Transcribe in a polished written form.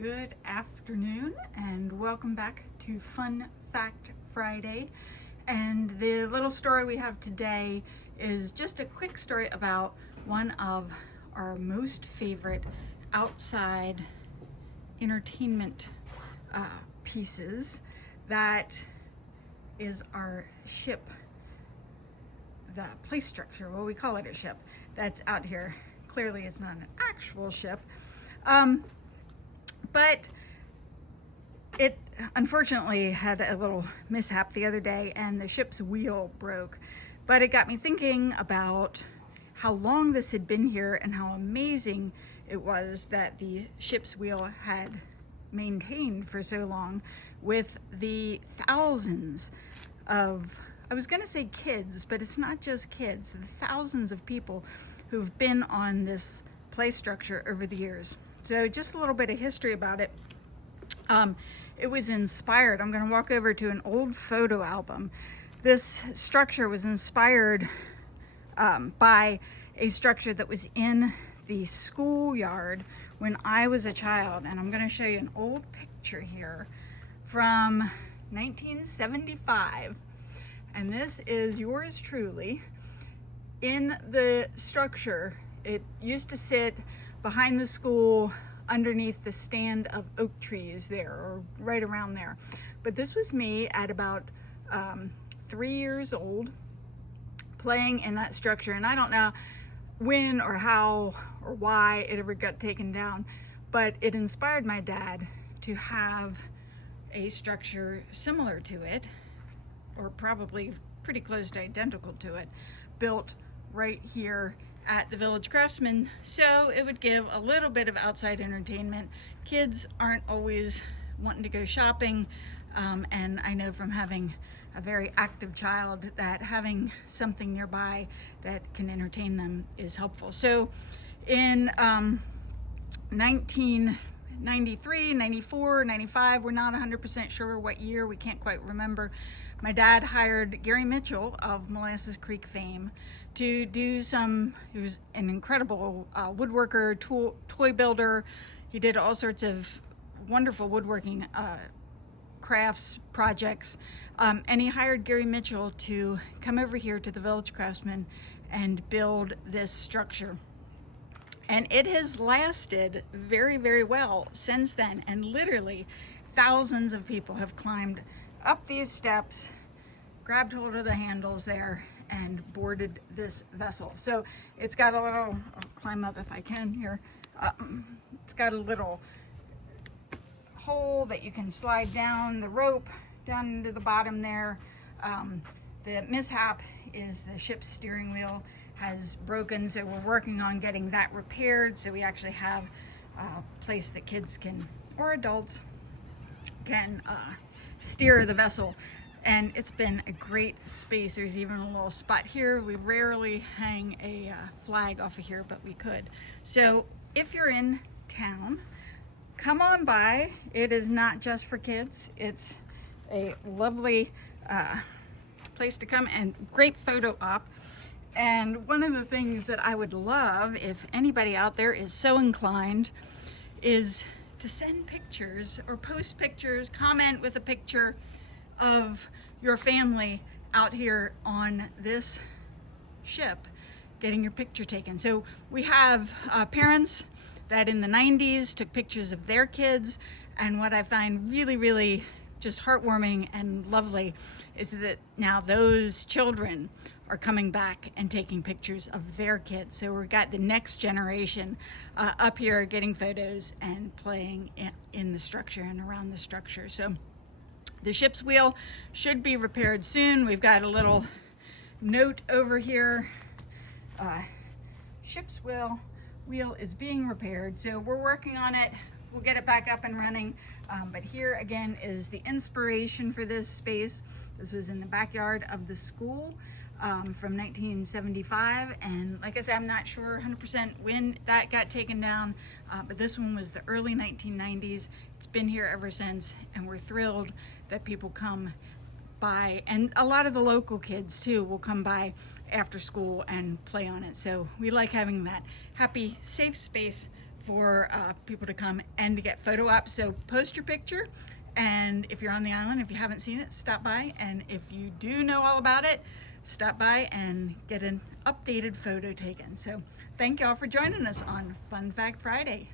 Good afternoon and welcome back to Fun Fact Friday. And the little story we have today is just a quick story about one of our most favorite outside entertainment pieces. That is our ship, the play structure. Well, we call it a ship that's out here. Clearly it's not an actual ship. But it unfortunately had a little mishap the other day and the ship's wheel broke. But it got me thinking about how long this had been here and how amazing it was that the ship's wheel had maintained for so long, with the thousands of, I was going to say kids, but it's not just kids, the thousands of people who've been on this play structure over the years. So just a little bit of history about it. It was inspired, I'm going to walk over to an old photo album. This structure was inspired by a structure that was in the schoolyard when I was a child. And I'm going to show you an old picture here from 1975. And this is yours truly in the structure. It used to sit behind the school underneath the stand of oak trees there, or right around there. But this was me at about 3 years old playing in that structure, and I don't know when or how or why it ever got taken down, but it inspired my dad to have a structure similar to it, or probably pretty close to identical to it, built right here at the Village Craftsmen, so it would give a little bit of outside entertainment. Kids aren't always wanting to go shopping, and I know from having a very active child that having something nearby that can entertain them is helpful. So in 1993, 94, 95, we're not 100% sure what year, we can't quite remember, my dad hired Gary Mitchell of Molasses Creek fame to do some, he was an incredible woodworker, toy builder. He did all sorts of wonderful woodworking crafts projects, and he hired Gary Mitchell to come over here to the Village Craftsmen and build this structure. And it has lasted very, very well since then, and literally thousands of people have climbed up these steps, grabbed hold of the handles there, and boarded this vessel. So it's got a little, I'll climb up if I can here, it's got a little hole that you can slide down the rope down into the bottom there. The mishap is the ship's steering wheel has broken, so we're working on getting that repaired, so we actually have a place that kids can, or adults can steer the vessel. And it's been a great space. There's even a little spot here. We rarely hang a flag off of here, but we could. So if you're in town, come on by. It is not just for kids. It's a lovely place to come, and great photo op. And one of the things that I would love, if anybody out there is so inclined, is to send pictures or post pictures, comment with a picture of your family out here on this ship getting your picture taken. So we have parents that in the 90s took pictures of their kids, and what I find really, really just heartwarming and lovely is that now those children are coming back and taking pictures of their kids. So we've got the next generation up here getting photos and playing in the structure and around the structure. So the ship's wheel should be repaired soon. We've got a little note over here. Ship's wheel is being repaired, so we're working on it. We'll get it back up and running. But here again is the inspiration for this space. This was in the backyard of the school from 1975, and like I said, I'm not sure 100% when that got taken down, but this one was the early 1990s. It's been here ever since, and we're thrilled that people come by, and a lot of the local kids too will come by after school and play on it. So we like having that happy, safe space for people to come and to get photo ops. So post your picture, and if you're on the island, if you haven't seen it, stop by, and if you do know all about it, stop by and get an updated photo taken. So thank y'all for joining us on Fun Fact Friday.